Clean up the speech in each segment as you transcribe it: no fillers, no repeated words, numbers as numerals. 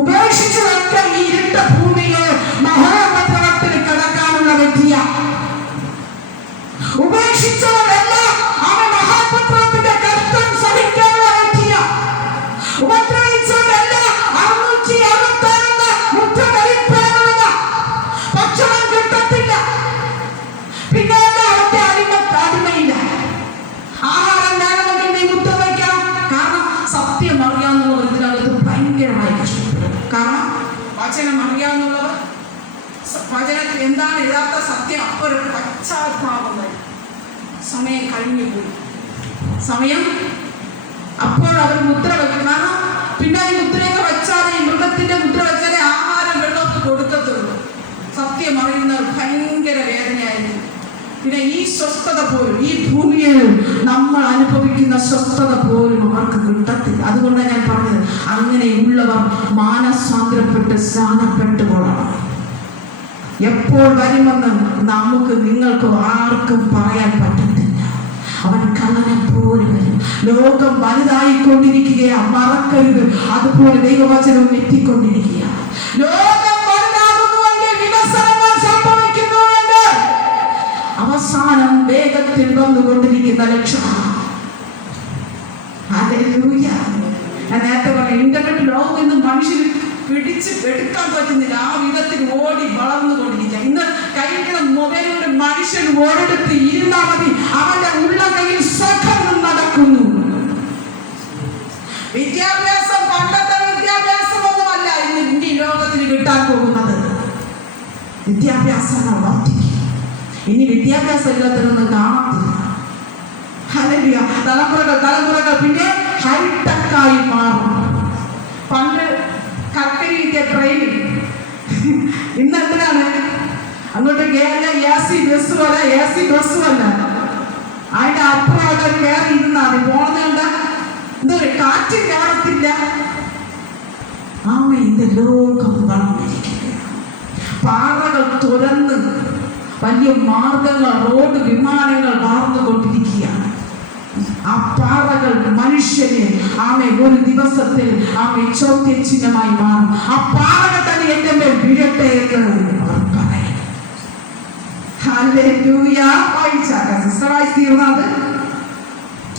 ഉപേക്ഷിച്ചതൊക്കെ ഈ ഇരുട്ട ഭൂമിയെ മഹാപത്രത്തിൽ കടക്കാനുള്ള വ്യക്തിയ. ഉപേക്ഷിച്ചവരെല്ലാം അവൻ മഹാപത്രത്തിന്റെ കഷ്ടം സഹിക്കാനുള്ള വ്യക്തിയ. ഉപദ്രവിച്ചവരെല്ലാം 666 മുദ്ര ധരിക്കാനുള്ള. ഭക്ഷണം കിട്ടത്തില്ല, പിന്നെ അവന്റെ അടിമയില്ല. ആഹാരം വേണമെങ്കിൽ നീ മുദ്ര വയ്ക്കണം. കാരണം സത്യം അറിയാവുന്നവർ ഇതിനകത്ത് ഭയങ്കരമായി കഷ്ടപ്പെടും. കാരണം വചനം അറിയാവുന്നവർ വചനത്തിൽ എന്താണ് യഥാർത്ഥ സത്യം അപ്പോഴൊരു പശ്ചാത്താപം വരും. സമയം കഴിഞ്ഞു പോയി, സമയം അപ്പോൾ അവർ മുദ്ര വയ്ക്കും. കാരണം പിന്നെ ഈ മുദ്രയൊക്കെ വെച്ചാൽ ഈ മൃഗത്തിന്റെ മുദ്ര വെച്ചാലേ ആഹാരം വെള്ളമൊക്കെ കൊടുക്കത്തുള്ളൂ. സത്യം അറിയുന്നവർ ഭയങ്കര വേദനയായിരുന്നു. പിന്നെ ഈ സ്വസ്ഥത പോലും ഈ ഭൂമിയിൽ നമ്മൾ അനുഭവിക്കുന്ന സ്വസ്ഥത പോലും അവർക്ക് കിട്ടത്തില്ല. അതുകൊണ്ടാണ് ഞാൻ പറഞ്ഞത്, അങ്ങനെയുള്ളവർ മാനസാന്തരപ്പെട്ട് സ്നാനപ്പെട്ടു കൊള്ളണം. എപ്പോൾ വരുമെന്ന് നമുക്ക് നിങ്ങൾക്ക് ആർക്കും പറയാൻ പറ്റത്തില്ല. അവൻ കള്ളനെ പോലെ വരും. ലോകം വലുതായിക്കൊണ്ടിരിക്കുകയാ, മറക്കരുത്. അതുപോലെ ദൈവവചനവും എത്തിക്കൊണ്ടിരിക്കുക. ലോകം വലുതാകുന്നുവെങ്കിൽ വികസനങ്ങൾ സംഭവിക്കുന്നുവെങ്കിൽ അവസാനം വേഗത്തിൽ വന്നുകൊണ്ടിരിക്കുന്ന ലക്ഷണമാണ്. ഞാൻ നേരത്തെ പറഞ്ഞു, ഇന്റർനെറ്റ് ലോകം ഇന്ന് മനുഷ്യന് പിടിച്ച് എടുക്കാൻ പറ്റുന്നില്ല. ആ വിധത്തിൽ ഓടി വളർന്നുകൊണ്ടിരിക്കുക. ഇന്ന് കയ്യിലുള്ള മൊബൈലിലൂടെ മനുഷ്യൻ ഓരോടുത്ത് ഇരുന്നാൽ മതി, അവന്റെ ഉള്ള കയ്യിൽ സകലം നടക്കുന്നു. വിദ്യാഭ്യാസം പണ്ടത്തെ വിദ്യാഭ്യാസമൊന്നുമല്ല ഇന്ന് ഈ ലോകത്തിന് കിട്ടാൻ പോകുന്നത്. വിദ്യാഭ്യാസം വർദ്ധിക്കും. ഇനി വിദ്യാഭ്യാസം ഇല്ലാത്തതൊന്നും കാണത്തില്ല. തലമുറകൾ പിന്നെ ഹൈടെക്കായി മാറും. പണ്ട് കൽക്കരിക്ക ട്രെയിൻ, ഇന്ന് എന്തിനാണ് അങ്ങോട്ട് AC ബസ്സുമല്ല, അതിന്റെ അപ്പുറം കയറി ഇരുന്നാണ് പോണെന്നുണ്ട. എന്തൊരു കാറ്റ് കയറത്തില്ല. ഇത് ലോകം വളർന്നിരിക്കുകയാണ്. പാറകൾ തുറന്ന് വലിയ മാർഗങ്ങൾ, റോഡ്, വിമാനങ്ങൾ വാർന്നുകൊണ്ടിരിക്കുകയാണ്. ആ പാറകൾ മനുഷ്യന് ഒരു ദിവസത്തിൽ ചോദ്യചിഹ്നമായി മാറും. ആ പാറകൾ തന്നെ എന്റെ മേൽ വീഴട്ടെ എന്ന് അവർ പറയും. ഹല്ലേലൂയ. സിസ്റ്ററായി തീർന്നത്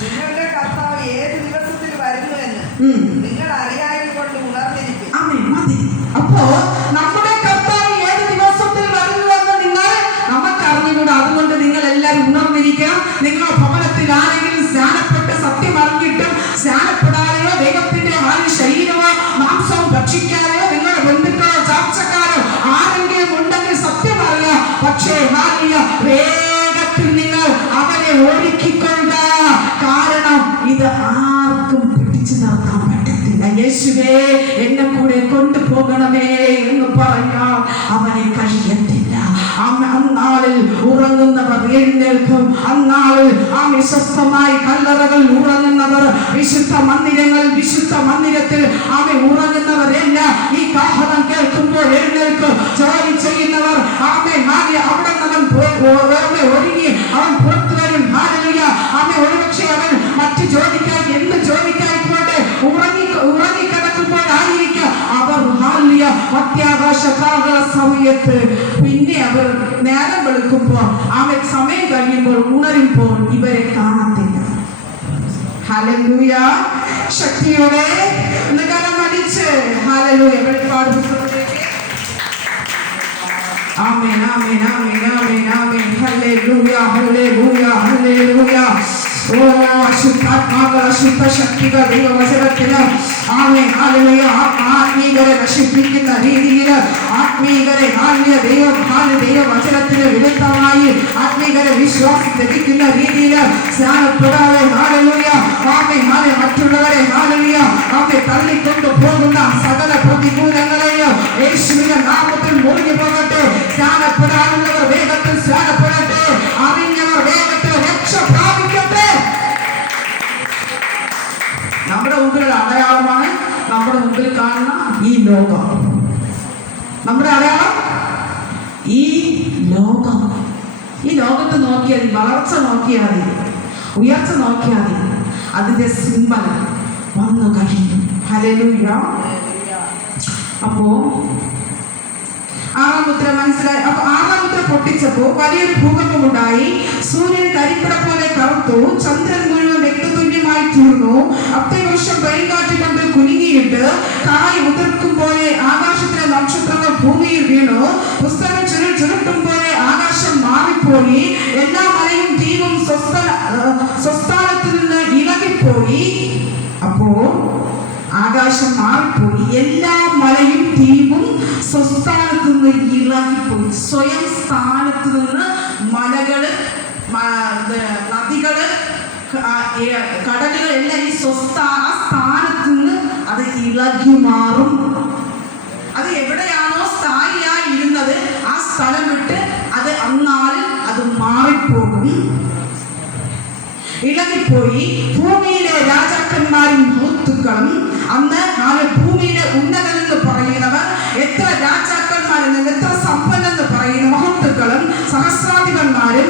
നിങ്ങളുടെ കർത്താവ് ഏത് ദിവസത്തിൽ വരുന്നുവെന്ന് നിങ്ങൾ അറിയായതുകൊണ്ട് ഉണർന്നിരിക്കും. മതി. അപ്പോ നമ്മുടെ കർത്താവ് ഏത് ദിവസത്തിൽ വരുന്നുവെന്ന് നമുക്ക് അറിഞ്ഞുകൂടാ. അതുകൊണ്ട് നിങ്ങൾ എല്ലാവരും ഉണർന്നിരിക്കണം. നിങ്ങളുടെ ഭവനത്തിൽ ആരെങ്കിലും സ്നാനപ്പെട്ട് സത്യം അറിഞ്ഞിട്ടും സ്നാനപ്പെടാതെയോ ദൈവത്തിന്റെ ശരീരമോ മാംസവും ഭക്ഷിക്കാതെയോ നിങ്ങളുടെ ബന്ധുക്കളോ ചാർച്ചക്കാരോ ആരെങ്കിലും ഉണ്ടെങ്കിൽ സത്യം അറിയാം. പക്ഷേ വേഗത്തിൽ നിങ്ങൾ അവരെ ഒരുക്കിക്കൊള്ളുക. കാരണം ഇത് ആർക്കും പിടിച്ചു നിർത്താൻ പറ്റത്തില്ല. യേശുവേ എന്നെ കൂടെ കൊണ്ടുപോകണമേ എന്ന് പറയാൻ അവനെ കഴിയത്തില്ല. അന്നാളിൽ ഉറങ്ങുന്നവർ എഴുന്നേൽക്കും. അന്നാളിൽ സ്വസ്ഥമായി കല്ലറകൾ ഉറങ്ങുന്നവർ വിശുദ്ധ മന്ദിരത്തിൽ ഉറങ്ങുന്നവരെല്ലാം ഈ കാഹളം കേൾക്കുമ്പോൾ എഴുന്നേൽക്കും. ജോലി ചെയ്യുന്നവർ അവിടെ നിന്ന് ഒരുങ്ങി അവൻ പുറത്തു വരും. ഒരുപക്ഷെ അവൻ മറ്റു ജോലിക്കായി എന്ത് ജോലിക്കായി പോട്ടെ ഉറങ്ങിക്കിടക്കുമ്പോഴായിരിക്കും അവർ അത്യാകാശ സമയത്ത് പിന്നെ അവർ നേരം വെളുക്കുമ്പോൾ സമയം കഴിയുമ്പോൾ ഉണരുമ്പോൾ ഇവരെ കാണത്തില്ല. ഹല്ലേലൂയ. ശക്തിയോടെ മടിച്ച് ഹല്ലേലൂയ. വെളിപ്പാട് പുസ്തകത്തിലേക്ക് ആമേൻ ആമേൻ ആമേൻ ആമേൻ ആമേൻ. ഹല്ലേലൂയ ഹല്ലേലൂയ ഹല്ലേലൂയ. അശുദ്ധ ശക്തികൾ ദൈവവചനത്തിന് ആത്മീകരെ നശിപ്പിക്കുന്ന രീതിയിൽ ആത്മീകരെ ദൈവവചനത്തിന് വിരുദ്ധമായി ആത്മീകരെ വിശ്വാസം ലഭിക്കുന്ന രീതിയിൽ സ്നാനപ്പെടാതെ മറ്റുള്ളവരെ തള്ളിക്കൊണ്ടു പോകുന്ന സകല പ്രതികൂലങ്ങളെയും യേശുവിന്റെ നാമത്തിൽ മുറിഞ്ഞു പോകട്ടെ. സ്നാനപ്പെടാനുള്ളവർ വേഗത്തിൽ സ്നാനപ്പെടട്ടെ. അറിഞ്ഞവർ വേഗത്തിൽ രക്ഷ പ്രാപിക്കട്ടെ. നമ്മുടെ മുമ്പിലുള്ള അടയാളമാണ് നമ്മുടെ മുമ്പിൽ കാണുന്ന ഈ ലോകം. നമ്മുടെ അടയാളം ഈ ലോകം. ഈ ലോകത്ത് നോക്കിയാൽ വളർച്ച നോക്കിയാൽ ഉയർച്ച നോക്കിയാൽ അതിന്റെ സിംബൽ വന്നു കഴിഞ്ഞു. ഹല്ലേലൂയ. അപ്പോ ആറാം മുദ്ര മനസ്സിലായി. അപ്പൊ ആറാം മുദ്ര പൊട്ടിച്ചപ്പോ വലിയൊരു ഭൂകമ്പം ഉണ്ടായി. സൂര്യൻ കരിപ്പട പോലെ കറുത്തു, ചന്ദ്രൻ മുഴുവൻ രക്തതുല്യമായി തീർന്നു. അത്യവർഷം പെരുങ്കാറ്റ് കൊണ്ട് കുലുങ്ങിയിട്ട് കായ് ഉതിർക്കും പോലെ ആകാശത്തിലെ നക്ഷത്രങ്ങൾ ഭൂമിയിൽ വീണു. പുസ്തകം ചുരുട്ടും പോലെ ആകാശം മാറിപ്പോയി. എല്ലാ മലയും ദ്വീപും സ്വസ്ഥാനത്ത് നിന്ന് ഇളകിപ്പോയി. അപ്പോ ആകാശം മാറിപ്പോയി, എല്ലാ മലയും ദ്വീപും സ്വസ്ഥാനത്ത് നിന്ന് ഇളകിപ്പോയി. സ്വയം സ്ഥാനത്ത് നിന്ന് മലകള്, നദികള്, കടലുകൾ എല്ലാം ഈ സ്ഥാനത്ത് നിന്ന് അത് ഇളകി മാറും. അത് എവിടെയാണോ സ്ഥായിയായി ഇരുന്നത് ആ സ്ഥലം വിട്ട് അത് അന്നാളിൽ അത് മാറിപ്പോകും, ഇളകിപ്പോയി. ഭൂമിയിലെ രാജാക്കന്മാരും മഹത്തുക്കളും, അന്ന് ഭൂമിയിലെ ഉന്നതനെന്ന് പറയുന്നവർ, എത്ര രാജാക്കന്മാരെന്ന്, എത്ര സമ്പന്നെന്ന് പറയുന്ന മഹത്തുക്കളും, സഹസ്രാധിപന്മാരും,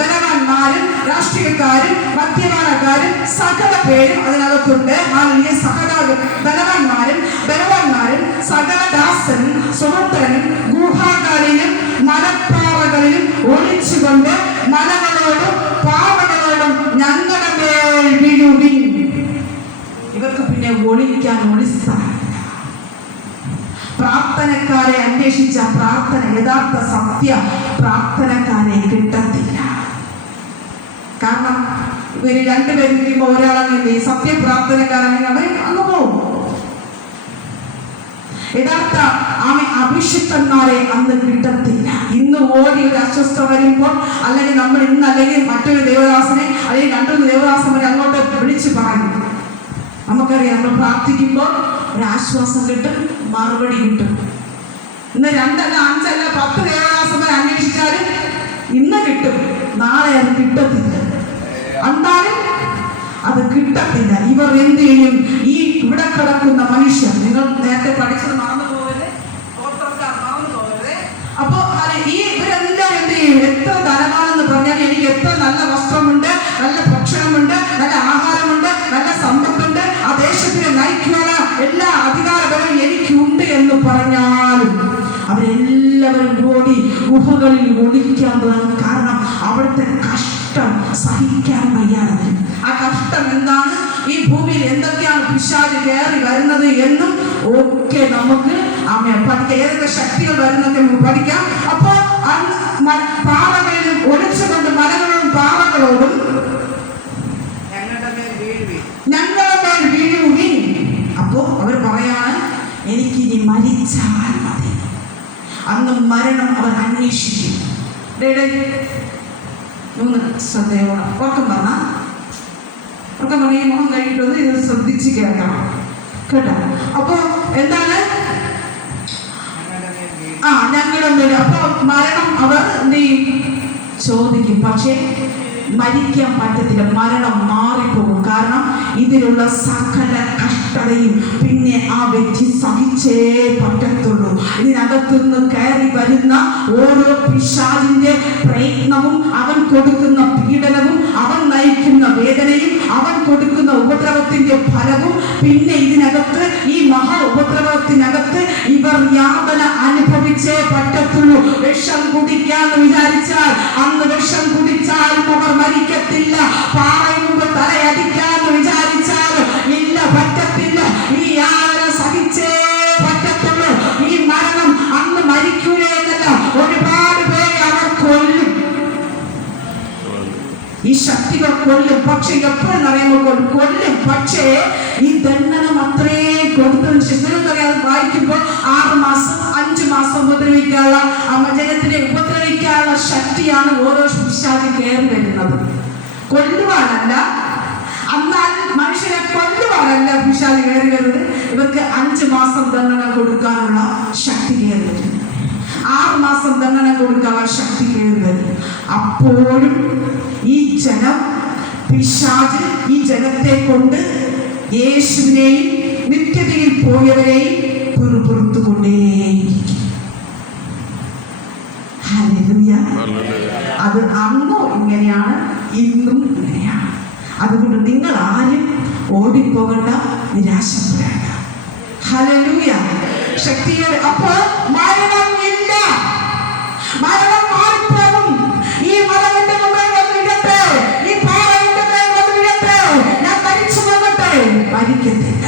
ബലവാന്മാരും, രാഷ്ട്രീയക്കാരും, മദ്യപാനക്കാരും, സകല പേരും അതിനകത്തുണ്ട്. ബലവാന്മാരും സകലദാസനും സുമന്ത്രനും ഗുഹാകളിലും മലപ്പാറകളിലും ഒളിച്ചുകൊണ്ട് മലകളോടും പാറകളോടും ഞങ്ങളുടെ മേൽ വീഴുവിൻ. ഇവർക്ക് പിന്നെ ഒളിക്കാൻ ഒളിസ്ഥാനില്ല. പ്രാർത്ഥനക്കാരെ അന്വേഷിച്ച പ്രാർത്ഥന, യഥാർത്ഥ സത്യ പ്രാർത്ഥനക്കാരെ കിട്ടത്തില്ല. കാരണം ഇവര് രണ്ടുപേരും ഇരിക്കുമ്പോൾ ഒരാളെ സത്യപ്രാർത്ഥനക്കാരാണെങ്കിൽ അവൻ അങ്ങ് പോകും. യഥാർത്ഥ അഭിഷിക്തന്മാരെ അന്ന് കിട്ടത്തില്ല. ഇന്ന് ഓടി ഒരു അസ്വസ്ഥ വരുമ്പോൾ, അല്ലെങ്കിൽ നമ്മൾ ഇന്ന് അല്ലെങ്കിൽ മറ്റൊരു ദേവദാസനെ അല്ലെങ്കിൽ രണ്ടൊരു ദേവദാസനെ അങ്ങോട്ട് വിളിച്ചു പറയും. നമുക്കറിയാം, നമ്മൾ പ്രാർത്ഥിക്കുമ്പോൾ ഒരാശ്വാസം കിട്ടും, മറുപടി കിട്ടും. ഇന്ന് 2 അല്ല 5 അല്ല 10 ദേവദാസന്മാരെ അന്വേഷിച്ചാലും ഇന്ന് കിട്ടും, നാളെ അത് കിട്ടത്തില്ല. എന്നാലും അത് കിട്ടത്തില്ല. ഇവർ എന്ത് ചെയ്യും? ഈ ഇവിടെ കിടക്കുന്ന മനുഷ്യർ, നിങ്ങൾ നേരത്തെ പഠിച്ചത് മറന്നു പോകരുത്. അപ്പോ ഇവരെല്ലാം എന്ത് ചെയ്യും? എത്ര ധനമാണെന്ന് പറഞ്ഞാൽ എനിക്ക് എത്ര നല്ല വസ്ത്രമുണ്ട്, നല്ല ഭക്ഷണമുണ്ട്, നല്ല ആഹാരമുണ്ട്, നല്ല സമ്പത്തുണ്ട്, ആ ദേശത്തിനെ നയിക്കുവാനുള്ള എല്ലാ അധികാരബലവും എനിക്കുണ്ട് എന്ന് പറഞ്ഞാലും അവരെല്ലാവരും ഓടി ഗുഹകളിൽ ഒളിക്കാൻ തുടങ്ങും. കാരണം അവിടുത്തെ കഷ്ടം സഹിക്കാൻ വയ്യാതെ. ആ കഷ്ടം എന്താണ്, ഈ ഭൂമിയിൽ എന്തൊക്കെയാണ് പിശാച് കയറി വരുന്നത് എന്നും ഒക്കെ നമുക്ക് പഠിക്കാം. ഏതൊക്കെ ശക്തികൾ വരുന്നൊക്കെ നമുക്ക് പഠിക്കാം. അപ്പോൾ പാറകളിലും ഒളിച്ചുകൊണ്ട് മലകളോടും പാറകളോടും ഞങ്ങളുടെ മേൽ വീഴുവിൻ. അപ്പോ അവർ പറയാണ്, എനിക്കിനി മരിച്ചാൽ മതി. അന്ന് മരണം അവർ അന്വേഷിക്കും. ശ്രദ്ധയോടെ ഉറക്കം പറഞ്ഞ മുഖം കഴിഞ്ഞിട്ടൊന്ന് ഇത് ശ്രദ്ധിച്ച് കേൾക്കണം കേട്ടോ. അപ്പൊ എന്താണ് ഞങ്ങളുടെ മേൽ. അപ്പൊ മരണം അവർ എന്ത് ചെയ്യും? ചോദിക്കും. പക്ഷേ മരിക്കാൻ പറ്റത്തില്ല, മരണം മാറിപ്പോകും. കാരണം ഇതിലുള്ള സകല കഷ്ടതയും പിന്നെ ആ വ്യക്തി സഹിച്ചേ പറ്റത്തുള്ളൂ. ഇതിനകത്തുനിന്ന് കയറി വരുന്ന ഓരോ പിശാചിന്റെ പ്രയത്നവും, അവൻ കൊടുക്കുന്ന പീഡനവും, അവൻ നയിക്കുന്ന വേദനയും, അവൻ കൊടുക്കുന്ന ഉപദ്രവത്തിന്റെ ഫലവും, പിന്നെ ഇതിനകത്ത് ഈ മഹാ ഉപദ്രവത്തിനകത്ത് ഇവർ യാതന അനുഭവിച്ചേ പറ്റത്തുള്ളൂ. വിഷം കുടിക്കാന്ന് വിചാരിച്ചാൽ അന്ന് വിഷം കുടിച്ചാലും അവർ മരിക്കത്തില്ല. പാറയും മുമ്പ് തലയടിക്കാന്ന് വിചാരിച്ചാൽ ഇല്ല, പറ്റത്തില്ല. ഈ യാതന സഹിച്ചേ പറ്റത്തുള്ളൂ. ഈ മരണം അന്ന് മരിക്കൂലേ എന്നല്ല, ഒരുപാട് പേരെ അവർ കൊല്ലും. ഈ ശക്തികൾ കൊല്ലും. പക്ഷെ എപ്പോഴും അറിയുമ്പോൾ കൊല്ലും. പക്ഷേ ഈ ദണ്ഡനം അത്രയും കൊടുത്തതിന് ശേഷം നിങ്ങൾക്കറിയാതെ വായിക്കുമ്പോൾ 6 മാസം 5 മാസം ഉപദ്രവിക്കാനുള്ള ജനത്തിനെ ഉപദ്രവിക്കാനുള്ള ശക്തിയാണ് ഓരോ പിശാചിനും കയറി വരുന്നത്. കൊല്ലുവാനല്ല, എന്നാൽ മനുഷ്യനെ കൊല്ലുവാനല്ല പിശാച് കയറി വരുന്നത്. ഇവർക്ക് 5 മാസം ദണ്ഡനം കൊടുക്കാനുള്ള ശക്തി കയറി വരുന്നു. 6 മാസം ദണ്ഡനം കൊടുക്കാനുള്ള ശക്തി കയറി വരുന്നു. അപ്പോഴും ഈ ജനം, പിശാച് ഈ ജനത്തെ കൊണ്ട് യേശുവിനെയും നിത്യതയിൽ പോയവരെയും പുറത്തുകൊണ്ടേയിരിക്കും. അത് അന്നും ഇങ്ങനെയാണ്, ഇന്നും ഇങ്ങനെയാണ്. അതുകൊണ്ട് നിങ്ങൾ ആരും ഓടിപ്പോകേണ്ട, നിരാശപ്പെടേണ്ട. ഹല്ലേലൂയ. ശക്തിയോടെ. അപ്പോൾ മരണമില്ല, മരണം മാറിപ്പോകും. ഈ മലയുടെ മുമ്പിൽ വന്ന് വീഴട്ടെ, ഈ പാറയുടെ മേൽ വന്ന് വീഴട്ടെ, ഞാൻ മരിച്ചു വന്നിട്ടെ, മരിക്കത്തില്ല.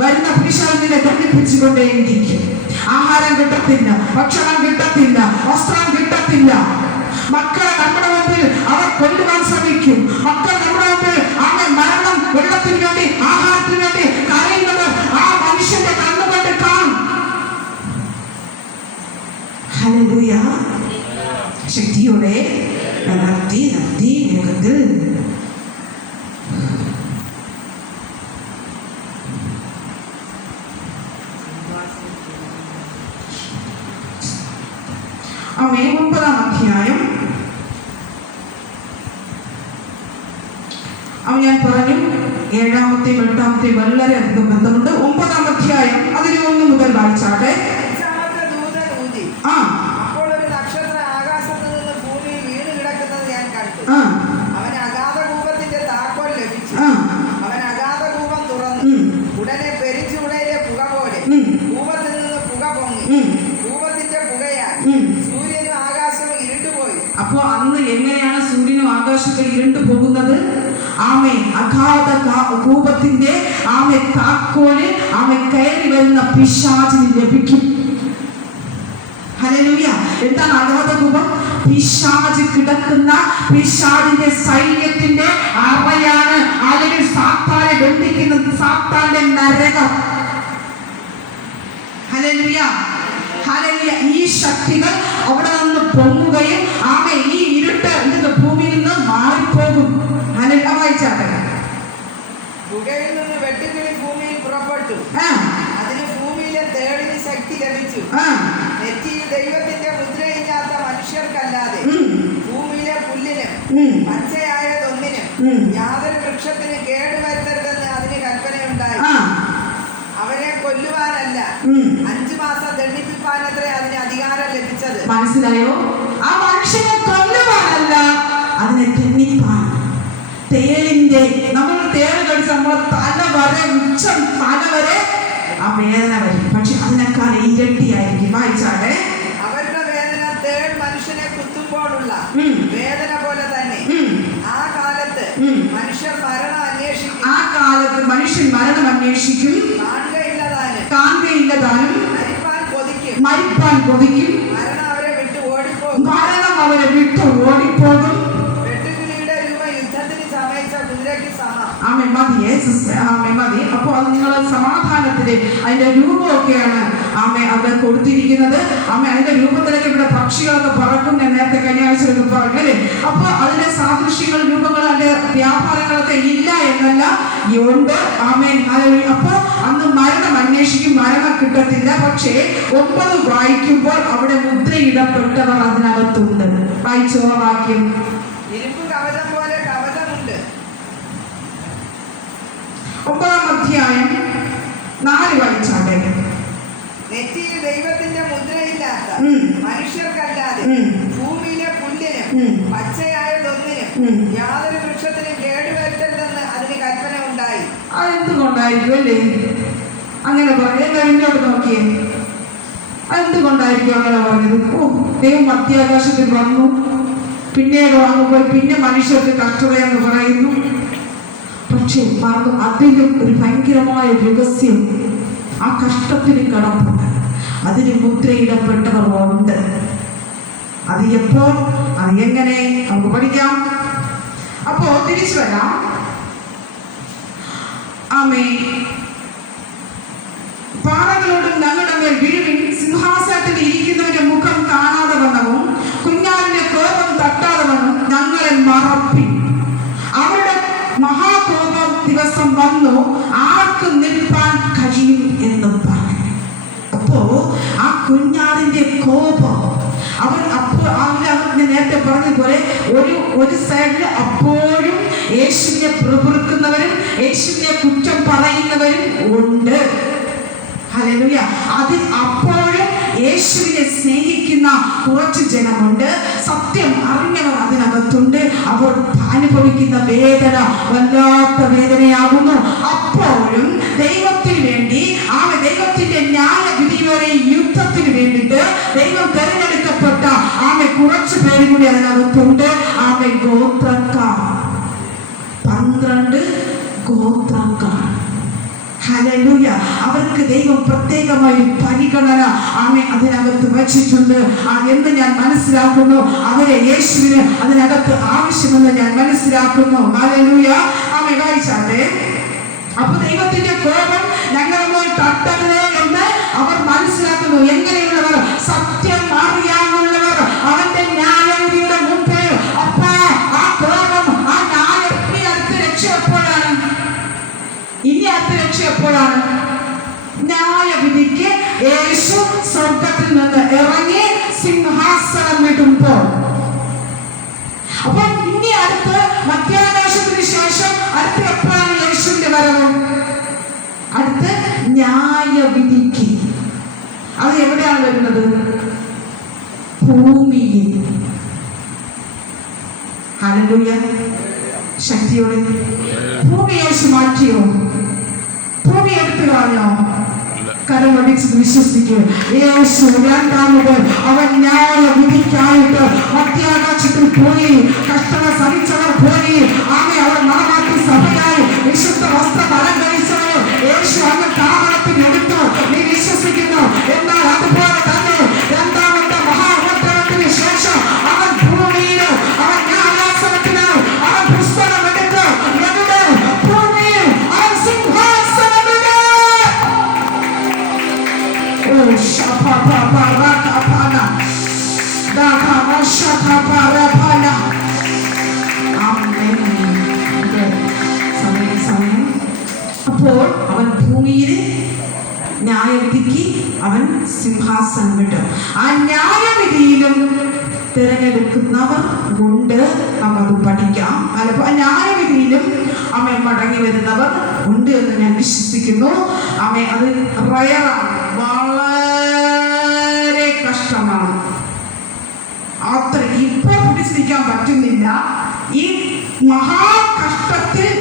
വരുന്ന പിശാചിനെ ദണ്ഡിപ്പിച്ചുകൊണ്ടേയിരിക്കും. ആഹാരം കിട്ടത്തില്ല, ഭക്ഷണം കിട്ടത്തില്ല, വസ്ത്രം കിട്ടത്തില്ല. മക്കളെ നമ്മുടെ മുമ്പിൽ അവർ കൊല്ലുവാൻ ശ്രമിക്കും. മക്കൾ നമ്മുടെ മുമ്പിൽ അങ്ങനെ മരണം, വെള്ളത്തിന് വേണ്ടി, ആഹാരത്തിന് വേണ്ടി കരയുന്നത് ആ മനുഷ്യന്റെ കണ്ണുകൊണ്ട് കാണും. ഹല്ലേലൂയ. ശക്തിയോടെ നടത്തി വേഗത്തിൽ. ആമേൻ. 9-ാം അധ്യായം. ഞാൻ പറഞ്ഞു 7-ാമത്തെയും 8-ാമത്തെയും വളരെയധികം ബന്ധമുണ്ട്. 9-ാം അധ്യായം അതിന് 1 മുതൽ വായിച്ചാട്ടെ. അപ്പോൾ ഒരു നക്ഷത്രം ആകാശത്ത് നിന്ന് ഭൂമിയിൽ വീണ് കിടക്കുന്നത് ഞാൻ കണ്ടു. അവന് അഗാധകൂപത്തിന്റെ താക്കോൽ ലഭിച്ചു. അവൻ അഗാധകൂപം തുറന്നു. ഉടനെ പെരിഞ്ചൂടയിലെ പുക പോലെ കൂപത്തിൽ നിന്ന് പുക പൊങ്ങി. കൂപത്തിന്റെ പുകയാൽ സൂര്യനും ആകാശവും ഇരുണ്ടുപോയി. അപ്പോ അന്ന് എങ്ങനെയാണ് സൂര്യനും ആകാശത്തെ ഇരുണ്ടു പോകുന്നത്? ആമേ അഗാധ കൂപത്തിന്റെ ആമേ താക്കോല് ആമേ കയറി വരുന്ന പിശാചിന് ലഭിക്കും. ഹല്ലേലൂയ. എന്താണ് അഗാധ കൂപം? പിശാച് കിടക്കുന്ന പിശാചിന്റെ സൈന്യത്തിന്റെ അറയാണ്, അല്ലെങ്കിൽ സാത്താനെ ബന്ധിക്കുന്നത് സാത്താന്റെ നരകം. Hallelujah, hallelujah. ഈ ശക്തികൾ അവിടെ നിന്ന് പൊങ്ങുകയും ആമേ ഈ ഇരുട്ട് ഇതിന്റെ ഭൂമിയിൽ നിന്ന് മാറിപ്പോകും. ഹല്ലേലൂയ. വായിച്ചാട്ടെ. പുകയിൽ നിന്ന് വെട്ടുകിളി ഭൂമിയിൽ പുറപ്പെട്ടു. അതിന് ഭൂമിയിലെ തേളിന് ശക്തി ലഭിച്ചു. നെറ്റിയിൽ ദൈവത്തിന്റെ മുദ്രയില്ലാത്ത മനുഷ്യർക്കല്ലാതെ ഭൂമിയിലെ പുല്ലിനും പച്ചയായതൊന്നിനും യാതൊരു വൃക്ഷത്തിന് കേടുവരുത്തരുതെന്ന് അതിന് കൽപ്പനയുണ്ടായി. അവരെ കൊല്ലുവാനല്ല, 5 മാസം ദണ്ഡിപ്പിക്കാനത്രേ അതിന് അധികാരം ലഭിച്ചത്. മനസ്സിലായോ? ആ മനുഷ്യനെ കൊല്ലുവാനല്ല, അതിനെ ദണ്ഡിപ്പാൻ. തേളിന്റെ നമ്മൾ തേൾ കടിച്ച് നമ്മളെ തല വരെ ഉച്ചം തല വരെ ആ വേദന വരും. പക്ഷെ അതിനേക്കാൾ ഇരട്ടിയായിരിക്കും. വായിച്ചാട്ടെ. അവരുടെ വേദന തേൾ മനുഷ്യനെ കുത്തുമ്പോഴുള്ള വേദന പോലെ തന്നെ. ആ കാലത്ത് മനുഷ്യർ മരണം അന്വേഷിക്കും. ആ കാലത്ത് മനുഷ്യൻ മരണം അന്വേഷിക്കും. കാണുകയില്ലതാനും മരിപ്പാൻ കൊതിക്കും. മരണം അവരെ വിട്ട് ഓടിപ്പോകും. മരണം അവരെ വിട്ട് ഓടിപ്പോകും. വെട്ടുകിളിയുടെ രൂപ യുദ്ധത്തിന് സമയിച്ച കുതിരയ്ക്ക് സമം. ആമേ. മതിയേ സിസ്റ്റർ, ആമേ മതി. അപ്പോൾ അത് നിങ്ങൾ സമാധാനത്തിന് അതിന്റെ രൂപമൊക്കെയാണ് ആമേ അവിടെ കൊടുത്തിരിക്കുന്നത്. ആമേ അതിന്റെ രൂപത്തിലൊക്കെ ഇവിടെ പക്ഷികളൊക്കെ പറക്കും. ഞാൻ നേരത്തെ കഴിഞ്ഞ ആഴ്ചയൊക്കെ പറഞ്ഞു അല്ലേ. അപ്പോൾ അതിന്റെ സാദൃശ്യങ്ങൾ, രൂപങ്ങൾ, അതിന്റെ വ്യാപാരങ്ങളൊക്കെ ഇല്ല എന്നല്ല, ഉണ്ട്. ആമേ. അപ്പോൾ അന്ന് മരണം അന്വേഷിക്കും, മരണം കിട്ടത്തില്ല. പക്ഷേ 9 വായിക്കുമ്പോൾ അവിടെ മുദ്രയിടപ്പെട്ടവർ അതിനകത്തുണ്ട്. വായിച്ചോ വാക്യം. ഇരുമ്പ് കവചം പോലെ കവചമുണ്ട്. 9-ാം അധ്യായം 4 വായിച്ചാട്ടെ. നെറ്റിയിൽ ദൈവത്തിന്റെ മുദ്രയില്ലാത്ത മനുഷ്യർക്കല്ലാതെ ഭൂമിയിലെ പുല്ലിനും പച്ചയായതൊന്നിനും യാതൊരു വൃക്ഷത്തിനും കേടുവരുത്തരുതെന്ന് അതിന് കൽപ്പന ഉണ്ടായി. അതെന്തുകൊണ്ടായിരിക്കും അല്ലേ അങ്ങനെ പറഞ്ഞു? ഇങ്ങോട്ട് നോക്കിയേ. അതെന്തുകൊണ്ടായിരിക്കും അങ്ങനെ പറഞ്ഞത്? ദൈവം മധ്യാകാശത്തിൽ വന്നു, പിന്നീട് വാങ്ങുമ്പോൾ പിന്നെ മനുഷ്യർക്ക് കഷ്ടതയെന്ന് പറയുന്നു. പക്ഷേ അതിലും ഒരു ഭയങ്കരമായ രഹസ്യം ആ കഷ്ടത്തിന് കടപ്പുണ്ട്. അതിന് മുദ്രയിടപ്പെട്ടവർ ഉണ്ട്. അത് എപ്പോൾ, അത് എങ്ങനെ നമുക്ക് പഠിക്കാം. അപ്പോ തിരിച്ചു വരാം. ആമേ. പാറകളോടും ഞങ്ങളുടെ മേൽ വീഴുവിൻ, സിംഹാസനത്തിൽ ഇരിക്കുന്നവന്റെ മുഖം കാണാതെ വണ്ണവും കുഞ്ഞാലിന്റെ കോപം തട്ടാതെ വണ്ണം ഞങ്ങളെ മറപ്പിൻ. അവരുടെ മഹാകോപ ദിവസം വന്നു, ആർക്ക് നിൽപ്പാൻ കഴിയും എന്ന് പറഞ്ഞു. അപ്പോ ആ കുഞ്ഞാടിന്റെ കോപം നേരത്തെ പറഞ്ഞതുപോലെ ഒരു സൈഡിൽ അപ്പോഴും യേശുവിനെ പ്രവൃത്തിക്കുന്നവരും യേശുവിനെ കുറ്റം പറയുന്നവരും ഉണ്ട്. ഹല്ലേലൂയ. അതിൽ അപ്പോഴും യേശുവിനെ സ്നേഹിക്കുന്ന കുറച്ച് ജനമുണ്ട്. സത്യം അറിഞ്ഞവർ അതിനകത്തുണ്ട്. അവർ അനുഭവിക്കുന്ന വേദന വല്ലാത്ത വേദനയാകുന്നു. അപ്പോഴും ദൈവത്തിന് വേണ്ടി ദൈവം തെരഞ്ഞെടുക്കപ്പെട്ട കുറച്ചു പേരും കൂടി അതിനകത്തുണ്ട്. ഗോത്രക്കാർ, 12 ഗോത്രക്കാർ. ഹല്ലേലൂയ. അവർക്ക് ദൈവം പ്രത്യേകമായി പരിഗണന അതിനകത്ത് വെച്ചിട്ടുണ്ട് എന്ന് ഞാൻ മനസ്സിലാക്കുന്നു. അവരെ യേശുവിന് അതിനകത്ത് ആവശ്യമെന്ന് ഞാൻ മനസ്സിലാക്കുന്നു. ഹല്ലേലൂയ. വായിച്ചാട്ടെ. അപ്പൊ ദൈവത്തിന്റെ കോപം ഞങ്ങളുമായി തട്ടരുത് എന്ന് അവർ മനസ്സിലാക്കുന്നു. എങ്ങനെയുള്ളവർ? സത്യം അറിയാനുള്ളവർ. അവന്റെ ന്യായവിധിയുടെ മുമ്പേ അപ്പൊ ആ കോപം, ആ ന്യായം ഇനി അടുത്ത രക്ഷ എപ്പോഴാണ്? ഇനി അടുത്ത രക്ഷ എപ്പോഴാണ്? ന്യായവിധിക്ക് യേശു സ്വർഗത്തിൽ നിന്ന് ഇറങ്ങി സിംഹാസനം വിടുമ്പോൾ. അപ്പൊ ഇനി അടുത്ത് മധ്യാകാശത്തിന് ശേഷം അടുത്ത എപ്പോഴാണ് യേശുവിന്റെ വരവ്? അടുത്ത് ന്യായവിധിക്ക്. അത് എവിടെയാണ് വരുന്നത്? ഭൂമിയിൽ. ഹല്ലേലൂയ. ശക്തിയോടെ ഭൂമി യേശു മാറ്റിയോ? ഭൂമി എടുത്തു കളഞ്ഞോ? കരമടിച്ച് വിശ്വസിക്കുക. യേശു രണ്ടാമത് അവൻ ന്യായവിധിക്കായിട്ട് മധ്യാകാശത്തിൽ പോയി. കഷ്ടത സഹിച്ചവർ പോയി. അവർ മറമാറ്റി സഭയായി വിശുദ്ധ വസ്ത്രം അലങ്കരിച്ചവർ യേശു അങ്ങ് താമരത്തിനെടുത്തു. നീ വിശ്വസിക്കുന്നു? എന്നാൽ അതുപോലെ തന്നെ രണ്ടാമത്തെ മഹാഉപദ്രവത്തിന് ശേഷം അവൻ ഭൂമിയിൽ അവൻ ന്യായാസനത്തിന് അവൻ പുസ്തകം എടുത്ത് എവിടെ? ഭൂമിയിൽ അവൻ സിംഹാസനമിടും. അപ്പോൾ അവൻ ഭൂമിയിൽ ന്യായവിധിക്ക് അവൻ സിംഹാസനം വിടും. ആ ന്യായവിധിയിലും തിരഞ്ഞെടുക്കുന്നവർ ഉണ്ട്. നമുക്കത് പഠിക്കാം. അല്ലപ്പോ ന്യായവിധിയിലും മടങ്ങി വരുന്നവർ ഉണ്ട് എന്ന് ഞാൻ വിശ്വസിക്കുന്നു. അത് റയറാണ്, വളരെ കഷ്ടമാണ്. അത്ര ഇപ്പൊ പിടിച്ചിരിക്കാൻ പറ്റുന്നില്ല. ഈ മഹാകഷ്ടത്തിൽ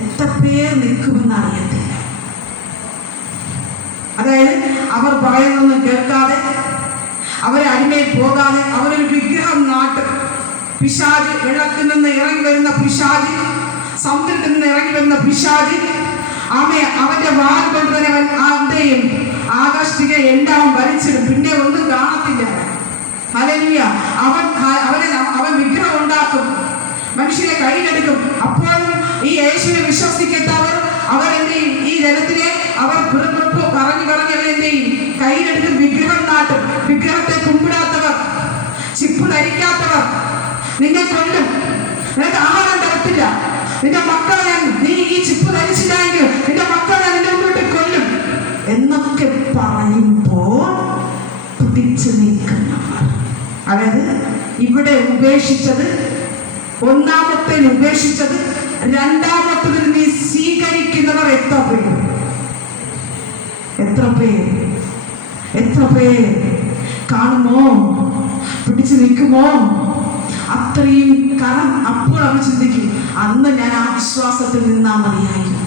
എത്ര പേർ നിൽക്കുമെന്ന് അറിയത്തില്ല. അതായത് അവർ പറയുന്നൊന്നും കേൾക്കാതെ, അവരെ അടിമയിൽ പോകാതെ, അവരൊരു വിഗ്രഹം നാട്ടും. പിശാച്, വെള്ളത്തിൽ നിന്ന് ഇറങ്ങി വരുന്ന പിശാച്, സമുദ്രത്തിൽ നിന്ന് ഇറങ്ങി വരുന്ന പിശാച് അവന്റെ വാൽ കൊണ്ട് തന്നെ അവന്റെയും ആകാശത്തിലെ എല്ലാം വലിച്ചിടും. പിന്നെ ഒന്നും കാണത്തില്ല. ഹല്ലേലൂയ. അവൻ വിഗ്രഹം ഉണ്ടാക്കും, മനുഷ്യരെ കയ്യിലെടുക്കും. അപ്പോഴും ഈ യേശുവിനെ വിശ്വസിക്കാത്തവർ അവരെന്ത് ചെയ്യും? ഈ ജനത്തിനെ അവർ പറഞ്ഞു അവരെന്ത് ചെയ്യും? കയ്യിലെടുക്കും, വിഗ്രഹം നാട്ടും. വിഗ്രഹത്തെ കുമ്പിടാത്തവർ, ചിപ്പ് ധരിക്കാത്തവർ നിന്നെ കൊല്ലും. നിനക്ക് ആഹാരം തരത്തില്ല. നിന്റെ മക്കളെ നീ ഈ ചിപ്പ് ധരിച്ചില്ലെങ്കിൽ നിന്റെ മക്കളെ നിന്റെ മുന്നോട്ട് കൊല്ലും എന്നൊക്കെ പറയുമ്പോൾ പിടിച്ചു നിൽക്കുന്നവർ, അതായത് ഇവിടെ ഉപേക്ഷിച്ചത്, ഒന്നാമത്തെ ഉപേക്ഷിച്ചത്, രണ്ടാമത്തതിൽ നീ സ്വീകരിക്കുന്നവർ എത്ര പേര്? എത്ര പേര്? എത്ര പേര് കാണുമോ? പിടിച്ചു നിൽക്കുമോ? അത്രയും കാരണം. അപ്പോൾ അവർ ചിന്തിക്കും, അന്ന് ഞാൻ ആ വിശ്വാസത്തിൽ നിന്നാ മതിയായിരുന്നു.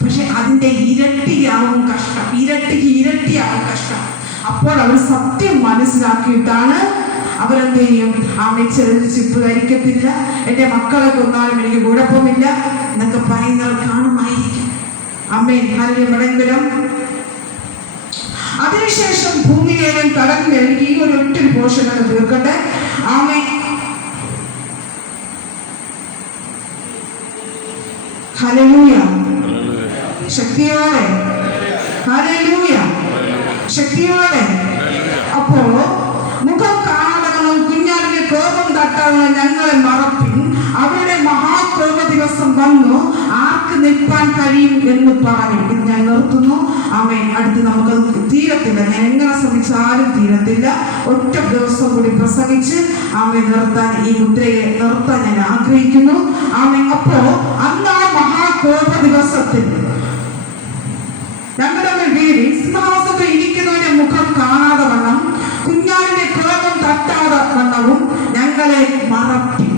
പക്ഷെ അതിൻ്റെ ഇരട്ടിയാവും കഷ്ടം, ഇരട്ടിയാവും കഷ്ടം. അപ്പോൾ അവർ സത്യം മനസ്സിലാക്കിയിട്ടാണ് അവരെന്ത് ചെയ്യും? ചെറിയ ചിപ്പ് ധരിക്കത്തില്ല, എൻ്റെ മക്കളെ കൊന്നാലും എനിക്ക് കുഴപ്പമില്ല എന്നൊക്കെ പറയുന്നവർ കാണുമായിരിക്കും. ആമേൻ. ഹല്ലേലൂയ. അതിനുശേഷം ഭൂമിയെയും കടന്നു എനിക്ക് ഈ ഒരു ഒറ്റൊരു പോർഷൻ തീർക്കട്ടെ. ആമേൻ. ഹല്ലേലൂയ. ശക്തിയോടെ, ഹല്ലേലൂയ, ശക്തിയോടെ. അപ്പോ മുഖം കാണണം, കുഞ്ഞാലിന്റെ കോപം തട്ടാനുള്ള ഞങ്ങളെ മറപ്പിൻ. അവരുടെ മഹാകോപ ദിവസം വന്നു, ആർക്ക് നിൽക്കാൻ കഴിയും എന്ന് പറഞ്ഞു. ഇത് ഞാൻ നിർത്തുന്നു. ആമേൻ. അടുത്ത് നമുക്ക് തീരത്തില്ല, ഞാൻ എങ്ങനെ ശ്രമിച്ചാലും തീരത്തില്ല. ഒറ്റ ദിവസം കൂടി പ്രസംഗിച്ച് നിർത്താൻ, ഈ മുദ്രയെ നിർത്താൻ ഞാൻ ആഗ്രഹിക്കുന്നു. അപ്പോ അന്ന് ആ മഹാകോപ ദിവസത്തിൽ ഞങ്ങളുടെ വീട് സിംഹാസനത്തിൽ ഇരിക്കുന്നവന്റെ മുഖം കാണാതെ വണ്ണം, കുഞ്ഞാലിന്റെ കോപം തട്ടാതെ വണ്ണവും ഞങ്ങളെ മറപ്പി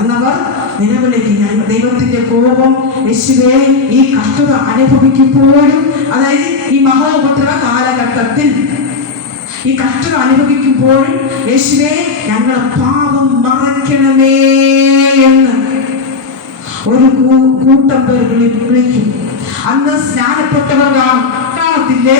എന്നവർ നിലവിളിക്കും. ദൈവത്തിന്റെ കോപം യേശുവേ ഈ കഷ്ടത അനുഭവിക്കുമ്പോഴും, അതായത് ഈ മഹോപദ്രവ കാലഘട്ടത്തിൽ ഈ കഷ്ടത അനുഭവിക്കുമ്പോഴും യേശുവേ ഞങ്ങളെ പാപം മറയ്ക്കണമേ എന്ന് ഒരു കൂട്ടം പേർ വിളിക്കും. അന്ന് സ്നാനപ്പെട്ടവർ കാണത്തില്ലേ?